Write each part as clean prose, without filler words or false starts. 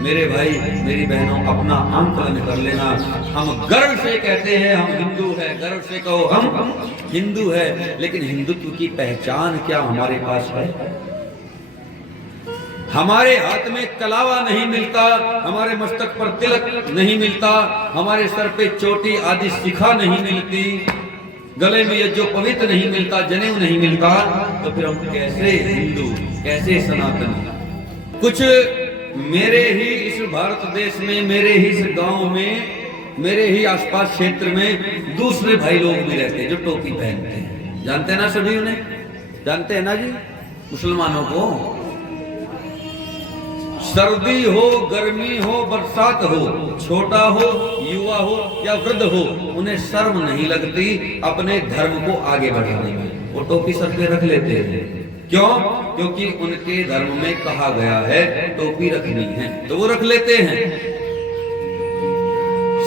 मेरे भाई मेरी बहनों अपना आंकलन कर लेना। हम गर्व से कहते हैं हम हिंदू है, गर्व से कहो हम हिंदू है, लेकिन हिंदुत्व की पहचान क्या हमारे पास है? हमारे हाथ में कलावा नहीं मिलता, हमारे मस्तक पर तिलक नहीं मिलता, हमारे सर पे चोटी आदि शिखा नहीं मिलती, गले में ये जो पवित्र नहीं मिलता, जनेऊ नहीं मिलता, तो फिर हम कैसे हिंदू, कैसे सनातनी? कुछ मेरे ही इस भारत देश में, मेरे ही इस गांव में, मेरे ही आसपास क्षेत्र में दूसरे भाई लोग भी रहते हैं जो टोपी पहनते हैं। जानते हैं ना सभी उन्हें? जानते हैं ना जी? मुसलमानों को सर्दी हो, गर्मी हो, बरसात हो, छोटा हो, युवा हो या वृद्ध हो, उन्हें शर्म नहीं लगती अपने धर्म को आगे बढ़ाने में। वो टोपी सर पे रख लेते हैं। क्यों? क्योंकि उनके धर्म में कहा गया है टोपी रखनी है, तो वो रख लेते हैं।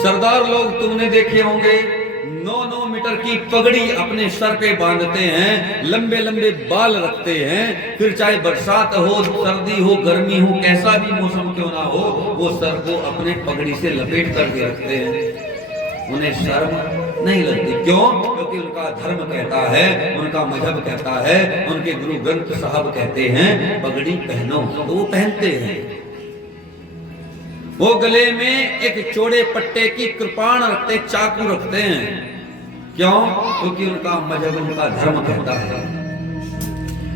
सरदार लोग तुमने देखे होंगे 9-9 मीटर की पगड़ी अपने सर पे बांधते हैं, लंबे लंबे बाल रखते हैं, फिर चाहे बरसात हो, सर्दी हो, गर्मी हो, कैसा भी मौसम क्यों ना हो, वो सर को अपने पगड़ी से लपेट करके रखते हैं। उन्हें शर्म नहीं लगती। क्यों? क्योंकि उनका धर्म कहता है, उनका मजहब कहता है, उनके गुरु ग्रंथ साहब कहते हैं पगड़ी पहनो, तो वो पहनते हैं। वो गले में एक चौड़े पट्टे की कृपाण रखते, चाकू रखते हैं। क्यों? क्योंकि उनका मजहब, उनका धर्म कहता है।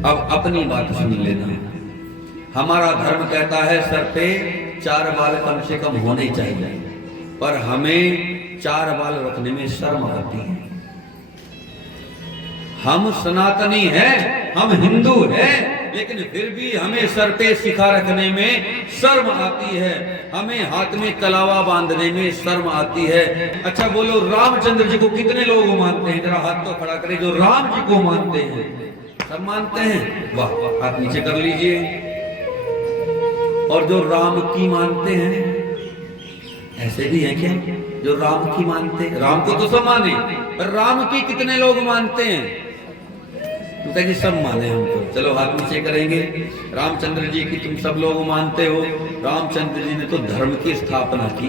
अब अपनी बात सुन लेना। हमारा धर्म कहता है सर पे 4 बाल कम से कम होने चाहिए, पर हमें 4 बाल रखने में शर्म आती है। हम सनातनी हैं, हम हिंदू हैं, लेकिन फिर भी हमें सर पे शिखा रखने में शर्म आती है, हमें हाथ में कलावा बांधने में शर्म आती है। अच्छा बोलो, रामचंद्र जी को कितने लोग मानते हैं? जरा हाथ तो खड़ा करें जो राम जी को मानते हैं। सब मानते हैं? वाह, हाथ नीचे कर लीजिए। और जो राम की मानते हैं, ऐसे भी हैं क्या जो राम की मानते हैं? राम को तो सब माने, पर राम की कितने लोग मानते हैं? तो जी सब माने हम तो। चलो हाथ नीचे करेंगे। रामचंद्र जी की तुम सब लोग मानते हो। रामचंद्र जी ने तो धर्म की स्थापना की।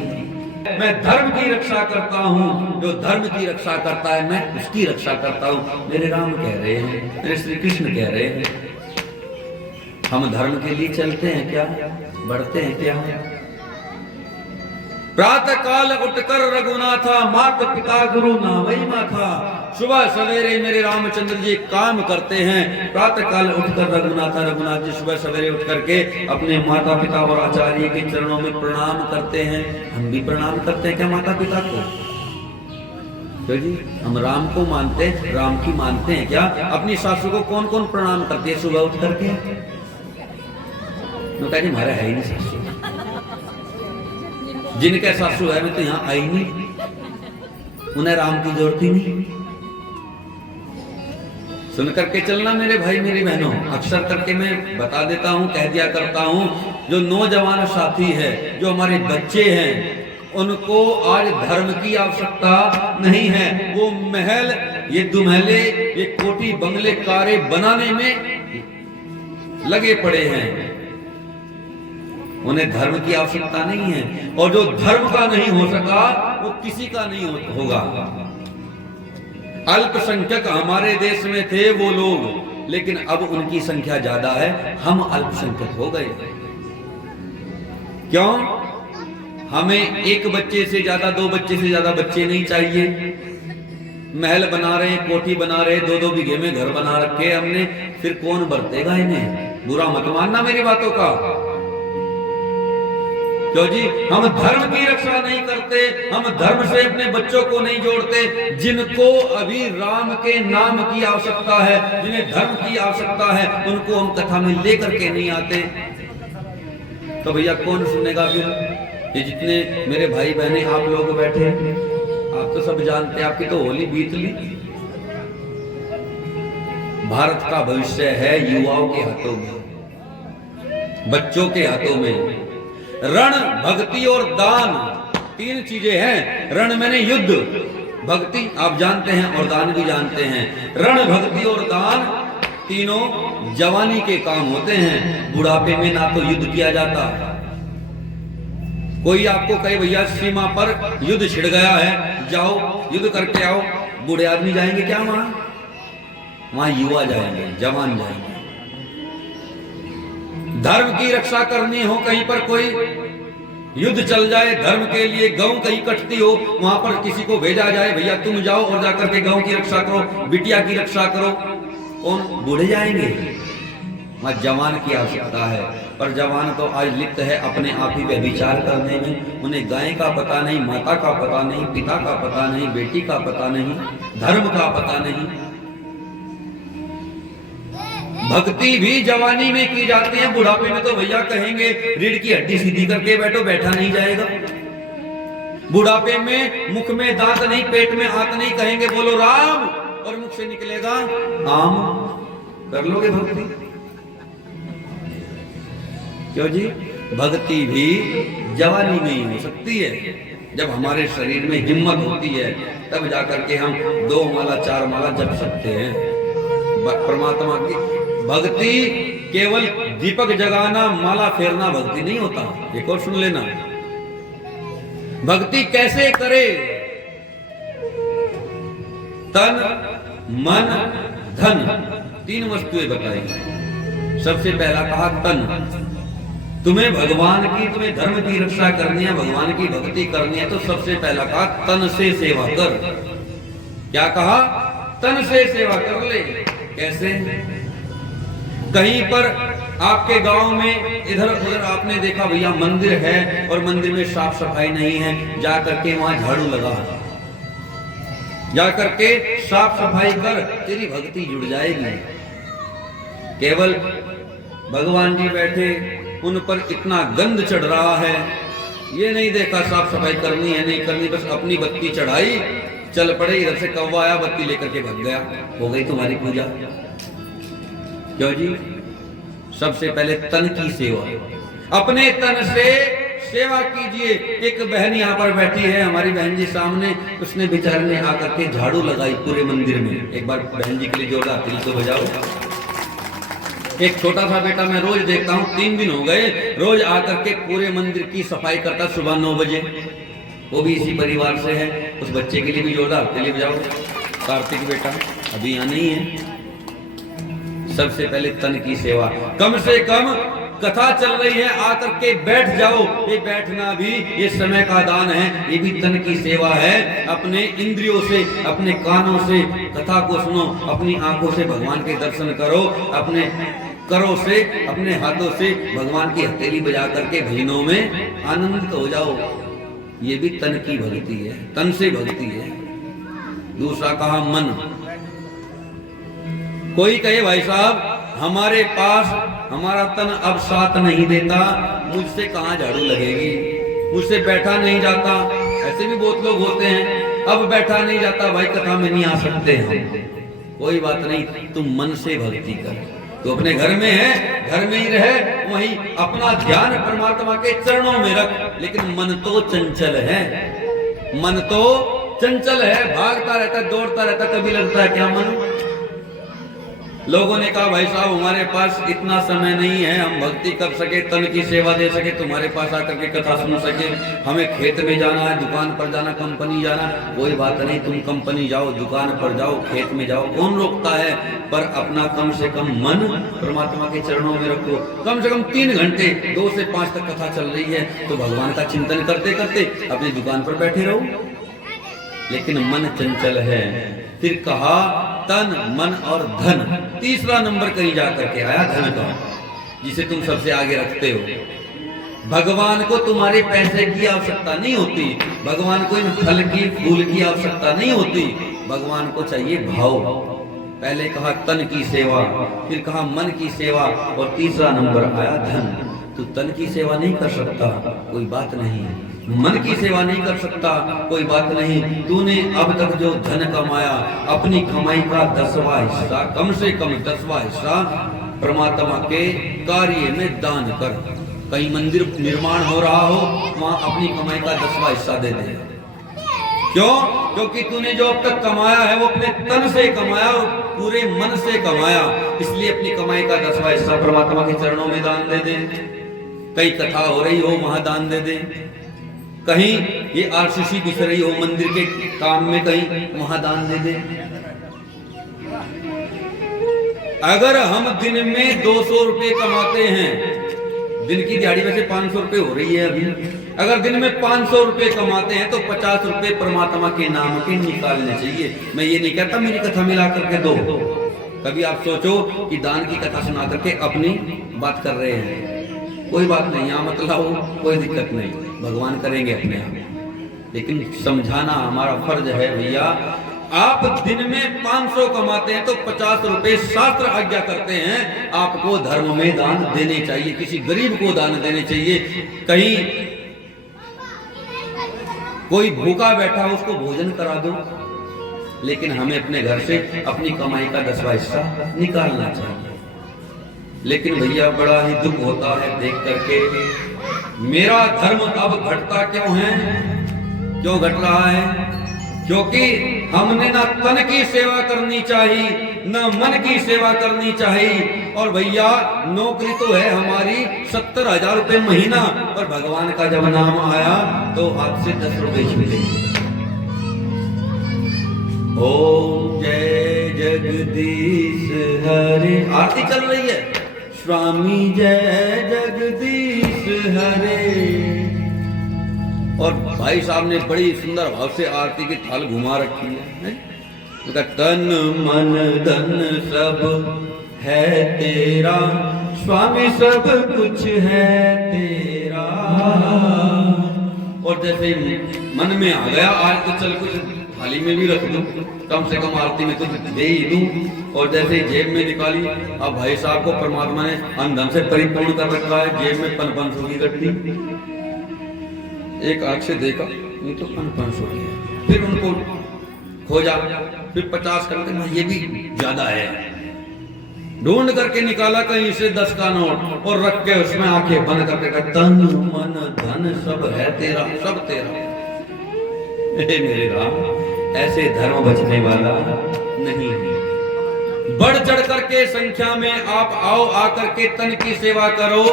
मैं धर्म की रक्षा करता हूँ, जो धर्म की रक्षा करता है मैं उसकी रक्षा करता हूँ, मेरे राम कह रहे हैं, मेरे श्री कृष्ण कह रहे हैं। हम धर्म के लिए चलते हैं क्या? बढ़ते हैं क्या? प्रातः काल उठकर रघुनाथा, माता पिता गुरु नामई माथा। सुबह सवेरे मेरे रामचंद्र जी काम करते हैं। प्रातः काल उठकर रघुनाथ जी सुबह सवेरे उठ करके अपने माता पिता और आचार्य के चरणों में प्रणाम करते हैं। हम भी प्रणाम करते हैं क्या माता पिता को? तो जी हम राम को मानते हैं, राम की मानते हैं क्या? अपनी सासू को कौन कौन प्रणाम करते हैं सुबह उठ करके? जी हमारा है ही नहीं सासू। जिनके सासू है मैं तो यहाँ आई नहीं, उन्हें राम की जरूरत ही नहीं। सुन करके चलना मेरे भाई मेरी बहनों। अक्सर करके मैं बता देता हूँ, कह दिया करता हूँ, जो नौजवान साथी है, जो हमारे बच्चे हैं, उनको आज धर्म की आवश्यकता नहीं है। वो महल, ये दुमहले, ये कोठी बंगले कारे बनाने में लगे पड़े हैं। उन्हें धर्म की आवश्यकता नहीं है। और जो धर्म का नहीं हो सका वो किसी का नहीं होगा। अल्पसंख्यक हमारे देश में थे वो लोग, लेकिन अब उनकी संख्या ज्यादा है, हम अल्पसंख्यक हो गए। क्यों? हमें एक बच्चे से ज्यादा, 2 बच्चे से ज्यादा बच्चे नहीं चाहिए। महल बना रहे हैं, कोठी बना रहे, 2-2 बीघे में घर बना रखे हमने, फिर कौन बरतेगा इन्हें? बुरा मत मानना मेरी बातों का। क्यों जी? हम धर्म की रक्षा नहीं करते, हम धर्म से अपने बच्चों को नहीं जोड़ते। जिनको अभी राम के नाम की आवश्यकता है, जिन्हें धर्म की आवश्यकता है, उनको हम कथा में लेकर के नहीं आते, तो भैया कौन सुनेगा फिर? ये जितने मेरे भाई बहने आप लोग बैठे, आप तो सब जानते हैं, आपकी तो होली बीत ली। भारत का भविष्य है युवाओं के हाथों में, बच्चों के हाथों में। रण, भक्ति और दान, 3 चीजें हैं। रण मैंने युद्ध, भक्ति आप जानते हैं और दान भी जानते हैं। रण, भक्ति और दान तीनों जवानी के काम होते हैं। बुढ़ापे में ना तो युद्ध किया जाता, कोई आपको कहे भैया सीमा पर युद्ध छिड़ गया है, जाओ युद्ध करके आओ, बूढ़े आदमी जाएंगे क्या वहां? वहां युवा जाएंगे, जवान जाएंगे। धर्म की रक्षा करनी हो, कहीं पर कोई युद्ध चल जाए धर्म के लिए, गऊ कहीं कटती हो, वहां पर किसी को भेजा जाए, भैया तुम जाओ और जाकर के गऊ की रक्षा करो, बिटिया की रक्षा करो, कौन? बूढ़े जाएंगे। वहां जवान की आवश्यकता है, पर जवान तो आज लिप्त है अपने आप ही व्यभिचार करने में। उन्हें गाय का पता नहीं, माता का पता नहीं, पिता का पता नहीं, बेटी का पता नहीं, धर्म का पता नहीं। भक्ति भी जवानी में की जाती है, बुढ़ापे में तो भैया कहेंगे रीढ़ की हड्डी सीधी करके बैठो, बैठा नहीं जाएगा। बुढ़ापे में मुख में दांत नहीं, पेट में हाथ नहीं, कहेंगे बोलो राम, और मुख से निकलेगा आम। कर लोगे भक्ति? क्यों जी? भक्ति भी जवानी में ही हो सकती है, जब हमारे शरीर में हिम्मत होती है, तब जाकर के हम 2 माला 4 माला जप सकते हैं। परमात्मा की भक्ति केवल दीपक जगाना, माला फेरना भक्ति नहीं होता। एक और सुन लेना, भक्ति कैसे करे? तन मन धन 3 वस्तुएं बताई। सबसे पहला कहा तन। तुम्हें भगवान की, तुम्हें धर्म की रक्षा करनी है, भगवान की भक्ति करनी है, तो सबसे पहला कहा तन से सेवा कर। क्या कहा? तन से सेवा कर ले। कैसे? कहीं पर आपके गांव में इधर उधर आपने देखा भैया मंदिर है और मंदिर में साफ सफाई नहीं है, जाकर के वहां झाड़ू लगा, जाकर के साफ सफाई कर, तेरी भक्ति जुड़ जाएगी। केवल भगवान जी बैठे, उन पर इतना गंध चढ़ रहा है, ये नहीं देखा साफ सफाई करनी है नहीं करनी, बस अपनी बत्ती चढ़ाई, चल पड़े, इधर से कौवा आया बत्ती लेकर के भाग गया, हो गई तुम्हारी पूजा। क्यों जी? सबसे पहले तन की सेवा, अपने तन से सेवा कीजिए। एक बहन यहाँ पर बैठी है, हमारी बहन जी सामने, उसने बेचारे ने आकर के झाड़ू लगाई पूरे मंदिर में। एक बार बहन जी के लिए जोरदार ताली तो बजाओ। एक छोटा सा बेटा मैं रोज देखता हूँ, 3 दिन हो गए, रोज आकर के पूरे मंदिर की सफाई करता सुबह 9 बजे। वो भी इसी परिवार से है। उस बच्चे के लिए भी जोरदार ताली बजाओ। कार्तिक बेटा अभी यहाँ नहीं है। सबसे पहले तन की सेवा, कम से कम कथा चल रही है, आकर के बैठ जाओ। ये बैठना भी ये समय का दान है, ये भी तन की सेवा है। अपने इंद्रियों से, अपने कानों से कथा को सुनो, अपनी आंखों से भगवान के दर्शन करो, अपने करों से, अपने हाथों से भगवान की हथेली बजा करके भजनों में आनंदित हो जाओ। ये भी तन की भक्ति है, तन से भक्ति है। दूसरा कहा मन। कोई कहे भाई साहब हमारे पास हमारा तन अब साथ नहीं देता, मुझसे कहां झाड़ू लगेगी, मुझसे बैठा नहीं जाता। ऐसे भी बहुत लोग होते हैं, अब बैठा नहीं जाता भाई, कथा में नहीं आ सकते हम। कोई बात नहीं, तुम मन से भक्ति कर। तो अपने घर में है, घर में ही रहे, वहीं अपना ध्यान परमात्मा के चरणों में रख। लेकिन मन तो चंचल है, मन तो चंचल है, भागता रहता, दौड़ता रहता, कभी लगता है क्या मन? लोगों ने कहा भाई साहब हमारे पास इतना समय नहीं है, हम भक्ति कर सके, तन की सेवा दे सके, तुम्हारे पास आकर के कथा सुन सके। हमें खेत में जाना है, दुकान पर जाना, कंपनी जाना। कोई बात नहीं, तुम कंपनी जाओ, दुकान पर जाओ, खेत में जाओ, कौन रोकता है? पर अपना कम से कम मन परमात्मा के चरणों में रखो। कम से कम 3 घंटे 2 से 5 तक कथा चल रही है, तो भगवान का चिंतन करते करते अपनी दुकान पर बैठे रहो। लेकिन मन चंचल है। फिर कहा तन मन और धन। तीसरा नंबर कहीं जाकर के आया धन का, जिसे तुम सबसे आगे रखते हो। भगवान को तुम्हारे पैसे की आवश्यकता नहीं होती, भगवान को इन फल की फूल की आवश्यकता नहीं होती, भगवान को चाहिए भाव। पहले कहा तन की सेवा, फिर कहा मन की सेवा, और तीसरा नंबर आया धन। तू तन की सेवा नहीं कर सकता, कोई बात नहीं, मन की सेवा नहीं कर सकता, कोई बात नहीं। तूने अब तक जो धन कमाया, अपनी कमाई का 10वां हिस्सा, कम से कम 10वां हिस्सा परमात्मा के कार्य में दान कर। कहीं मंदिर निर्माण हो रहा हो, वहां अपनी कमाई का 10वां हिस्सा दे दे। क्यों? क्योंकि तूने जो अब तक कमाया है वो अपने तन से कमाया और पूरे मन से कमाया, इसलिए अपनी कमाई का 10वां हिस्सा परमात्मा के चरणों में दान दे दे। कई कथा हो रही हो, वहां दान दे दे। कहीं ये आरसीसी बिछ रही हो मंदिर के काम में, कहीं वहां दान दे दे। अगर हम दिन में 200 रुपए कमाते हैं, दिन की दिहाड़ी वैसे 500 रुपए हो रही है अभी, अगर दिन में 500 रुपए कमाते हैं तो 50 रुपए परमात्मा के नाम के निकालने चाहिए। मैं ये नहीं कहता मेरी कथा मिला करके दो, कभी आप सोचो कि दान की कथा सुना करके अपनी बात कर रहे हैं, कोई बात नहीं, यहाँ मत लाओ, कोई दिक्कत नहीं, भगवान करेंगे अपने आप। लेकिन समझाना हमारा फर्ज है भैया। आप दिन में 500 कमाते हैं तो 50 रुपए शास्त्र आज्ञा करते हैं आपको धर्म में दान देने चाहिए, किसी गरीब को दान देने चाहिए। कहीं कोई भूखा बैठा उसको भोजन करा दो, लेकिन हमें अपने घर से अपनी कमाई का 10वां हिस्सा निकालना चाहिए। लेकिन भैया बड़ा ही दुख होता है देख करके, मेरा धर्म अब घटता क्यों है? क्यों घट रहा है? क्योंकि हमने ना तन की सेवा करनी चाहिए, ना मन की सेवा करनी चाहिए। और भैया नौकरी तो है हमारी 70,000 रुपए महीना, और भगवान का जब नाम आया तो हाथ से 10 रुपए छूटे। ओम जय जगदीश हरे, आरती चल रही है, स्वामी जय जगदीश हरे। और भाई साहब ने बड़ी सुंदर भाव से आरती की थाल घुमा रखी है। तन मन धन सब है तेरा, स्वामी सब कुछ है तेरा। और जैसे मन में आ गया आज तो चल कुछ थाली में भी रख दूं, कम से कम आरती में तो दे ही दूं। और जैसे जेब में निकाली, अब भाई साहब को परमात्मा ने अंधन से परिपूर्ण कर रखा है, जेब में 500 की गड्डी, एक आंख से देखा नहीं तो 500 की, फिर उनको खोजा, फिर 50 करके ये भी ज्यादा है, ढूंढ करके निकाला कहीं से 10 का नोट और रख के उसमें आंखें बंद करके तन मन धन सब है तेरा, सब तेरा। मेरे राम, ऐसे धर्म बचने वाला नहीं है। बढ़ चढ़ करके संख्या में आप आओ, आकर के तन की सेवा करो,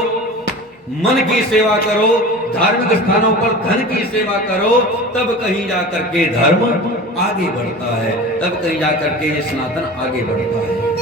मन की सेवा करो, धार्मिक स्थानों पर धन की सेवा करो, तब कहीं जाकर के धर्म आगे बढ़ता है, तब कहीं जाकर के ये सनातन आगे बढ़ता है।